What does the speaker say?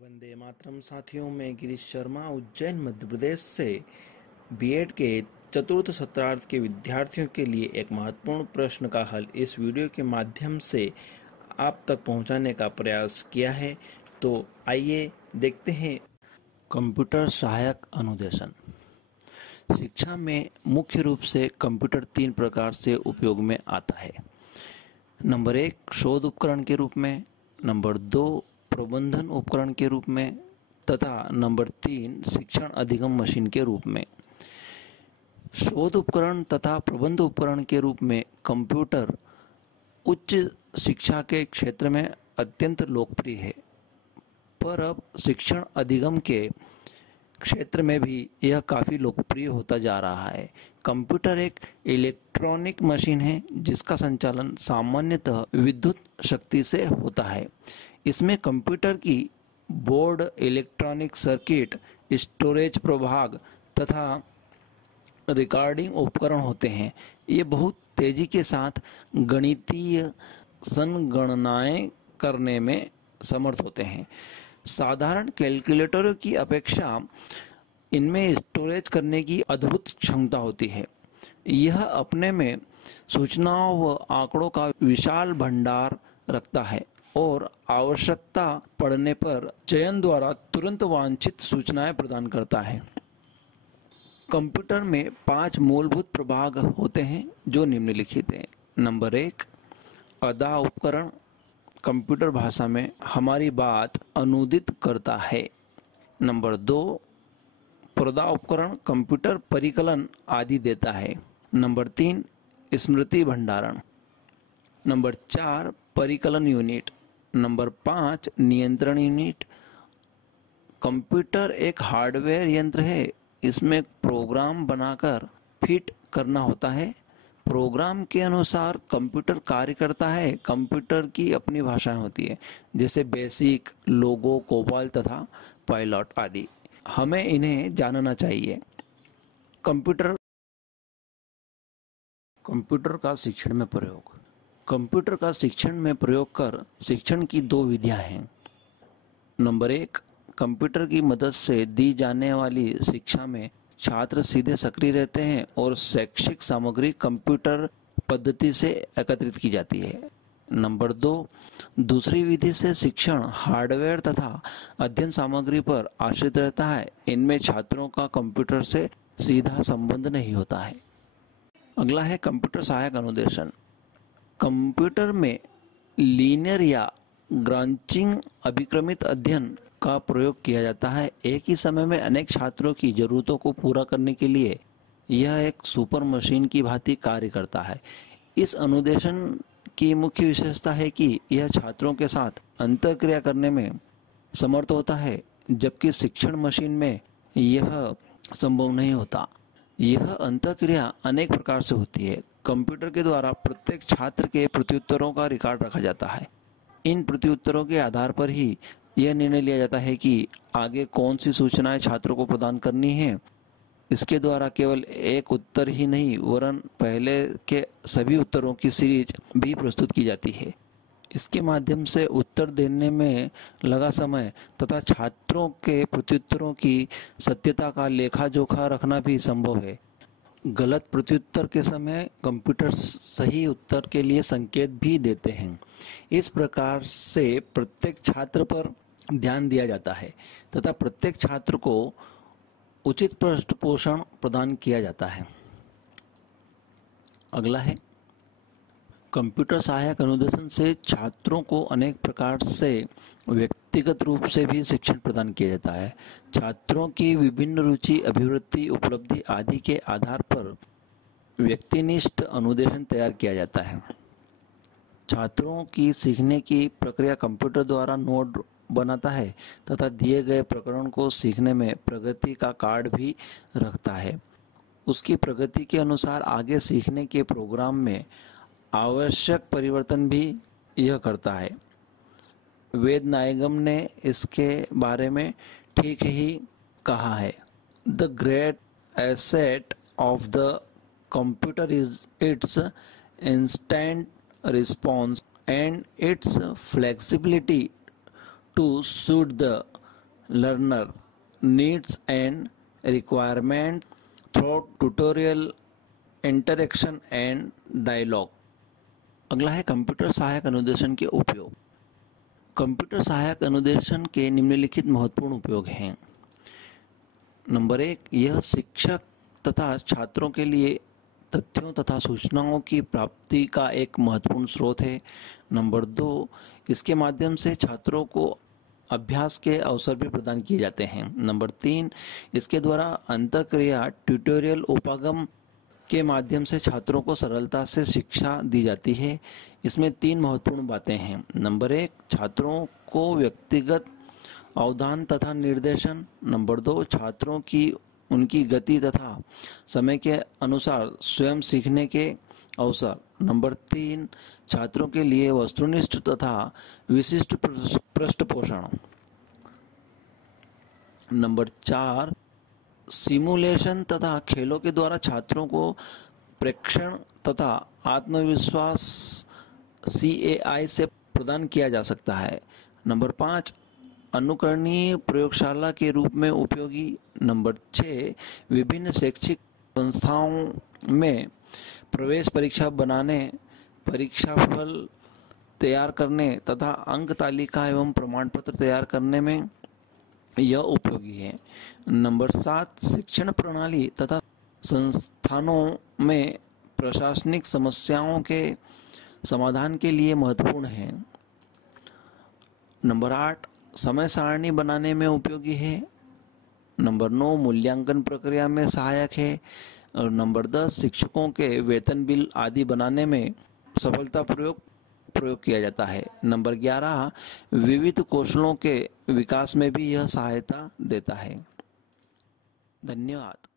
वंदे मातरम साथियों, मैं गिरीश शर्मा उज्जैन मध्य प्रदेश से बीएड के चतुर्थ सत्रार्थ के विद्यार्थियों के लिए एक महत्वपूर्ण प्रश्न का हल इस वीडियो के माध्यम से आप तक पहुंचाने का प्रयास किया है। तो आइए देखते हैं। कंप्यूटर सहायक अनुदेशन। शिक्षा में मुख्य रूप से कंप्यूटर 3 प्रकार से उपयोग में आता है। नंबर 1 शोध उपकरण के रूप में, नंबर 2 प्रबंधन उपकरण के रूप में तथा नंबर 3 शिक्षण अधिगम मशीन के रूप में। शोध उपकरण तथा प्रबंध उपकरण के रूप में कंप्यूटर उच्च शिक्षा के क्षेत्र में अत्यंत लोकप्रिय है, पर अब शिक्षण अधिगम के क्षेत्र में भी यह काफ़ी लोकप्रिय होता जा रहा है। कंप्यूटर एक इलेक्ट्रॉनिक मशीन है जिसका संचालन सामान्यतः विद्युत शक्ति से होता है। इसमें कंप्यूटर की बोर्ड, इलेक्ट्रॉनिक सर्किट, स्टोरेज प्रभाग तथा रिकॉर्डिंग उपकरण होते हैं। ये बहुत तेजी के साथ गणितीय संगणनाएं करने में समर्थ होते हैं। साधारण कैलकुलेटरों की अपेक्षा इनमें स्टोरेज करने की अद्भुत क्षमता होती है। यह अपने में सूचनाओं व आंकड़ों का विशाल भंडार रखता है और आवश्यकता पड़ने पर चयन द्वारा तुरंत वांछित सूचनाएं प्रदान करता है। कंप्यूटर में 5 मूलभूत प्रभाग होते हैं जो निम्नलिखित हैं। नंबर 1 अदा उपकरण, कंप्यूटर भाषा में हमारी बात अनुदित करता है। नंबर 2 प्रदा उपकरण, कंप्यूटर परिकलन आदि देता है। नंबर 3 स्मृति भंडारण। नंबर 4 परिकलन यूनिट। नंबर 5 नियंत्रण यूनिट। कंप्यूटर एक हार्डवेयर यंत्र है। इसमें प्रोग्राम बनाकर फिट करना होता है। प्रोग्राम के अनुसार कंप्यूटर कार्य करता है। कंप्यूटर की अपनी भाषाएं होती है, जैसे बेसिक, लोगो, कोबाल तथा पायलट आदि। हमें इन्हें जानना चाहिए। कंप्यूटर का शिक्षण में प्रयोग। कंप्यूटर का शिक्षण में प्रयोग कर शिक्षण की 2 विधियां हैं। नंबर 1 कंप्यूटर की मदद से दी जाने वाली शिक्षा में छात्र सीधे सक्रिय रहते हैं और शैक्षिक सामग्री कंप्यूटर पद्धति से एकत्रित की जाती है। नंबर 2 दूसरी विधि से शिक्षण हार्डवेयर तथा अध्ययन सामग्री पर आश्रित रहता है। इनमें छात्रों का कंप्यूटर से सीधा संबंध नहीं होता है। अगला है कंप्यूटर सहायक अनुदेशन। कंप्यूटर में लीनियर या ब्रांचिंग अभिक्रमित अध्ययन का प्रयोग किया जाता है। एक ही समय में अनेक छात्रों की जरूरतों को पूरा करने के लिए यह एक सुपर मशीन की भांति कार्य करता है। इस अनुदेशन की मुख्य विशेषता है कि यह छात्रों के साथ अंतःक्रिया करने में समर्थ होता है, जबकि शिक्षण मशीन में यह संभव नहीं होता। यह अंतःक्रिया अनेक प्रकार से होती है। कंप्यूटर के द्वारा प्रत्येक छात्र के प्रत्युत्तरों का रिकॉर्ड रखा जाता है। इन प्रत्युत्तरों के आधार पर ही यह निर्णय लिया जाता है कि आगे कौन सी सूचनाएं छात्रों को प्रदान करनी है। इसके द्वारा केवल एक उत्तर ही नहीं वरन पहले के सभी उत्तरों की सीरीज भी प्रस्तुत की जाती है। इसके माध्यम से उत्तर देने में लगा समय तथा छात्रों के प्रत्युत्तरों की सत्यता का लेखा जोखा रखना भी संभव है। गलत प्रत्युत्तर के समय कंप्यूटर सही उत्तर के लिए संकेत भी देते हैं। इस प्रकार से प्रत्येक छात्र पर ध्यान दिया जाता है तथा प्रत्येक छात्र को उचित पृष्ठपोषण प्रदान किया जाता है। अगला है कंप्यूटर सहायक अनुदेशन से छात्रों को अनेक प्रकार से व्यक्तिगत रूप से भी शिक्षण प्रदान किया जाता है। छात्रों की विभिन्न रुचि, अभिवृत्ति, उपलब्धि आदि के आधार पर व्यक्तिनिष्ठ अनुदेशन तैयार किया जाता है। छात्रों की सीखने की प्रक्रिया कंप्यूटर द्वारा नोट बनाता है तथा दिए गए प्रकरण को सीखने में प्रगति का कार्ड भी रखता है। उसकी प्रगति के अनुसार आगे सीखने के प्रोग्राम में आवश्यक परिवर्तन भी यह करता है। वेद नायगम ने इसके बारे में ठीक ही कहा है। The great asset of the computer is it's instant response and its flexibility to suit the learner needs and requirement through tutorial, interaction and dialogue। अगला है कंप्यूटर सहायक अनुदेशन के उपयोग। कंप्यूटर सहायक अनुदेशन के निम्नलिखित महत्वपूर्ण उपयोग हैं। नंबर 1, यह शिक्षक तथा छात्रों के लिए तथ्यों तथा सूचनाओं की प्राप्ति का एक महत्वपूर्ण स्रोत है। नंबर 2, इसके माध्यम से छात्रों को अभ्यास के अवसर भी प्रदान किए जाते हैं। नंबर 3, इसके द्वारा अंतःक्रिया ट्यूटोरियल उपागम के माध्यम से छात्रों को सरलता से शिक्षा दी जाती है। इसमें 3 महत्वपूर्ण बातें हैं। नंबर 1, छात्रों को व्यक्तिगत अवधान तथा निर्देशन। नंबर 2, छात्रों की उनकी गति तथा समय के अनुसार स्वयं सीखने के अवसर। नंबर 3, छात्रों के लिए वस्तुनिष्ठ तथा विशिष्ट पृष्ठपोषण। नंबर 4, सिमुलेशन तथा खेलों के द्वारा छात्रों को प्रेक्षण तथा आत्मविश्वास CAI से प्रदान किया जा सकता है। नंबर 5, अनुकरणीय प्रयोगशाला के रूप में उपयोगी। नंबर 6, विभिन्न शैक्षिक संस्थाओं में प्रवेश परीक्षा बनाने, परीक्षा फल तैयार करने तथा अंक तालिका एवं प्रमाण पत्र तैयार करने में यह उपयोगी है। नंबर 7, शिक्षण प्रणाली तथा संस्थानों में प्रशासनिक समस्याओं के समाधान के लिए महत्वपूर्ण है। नंबर 8, समय सारणी बनाने में उपयोगी है। नंबर 9, मूल्यांकन प्रक्रिया में सहायक है। और नंबर 10, शिक्षकों के वेतन बिल आदि बनाने में सफलतापूर्वक प्रयोग किया जाता है। नंबर 11, विविध कौशलों के विकास में भी यह सहायता देता है। धन्यवाद।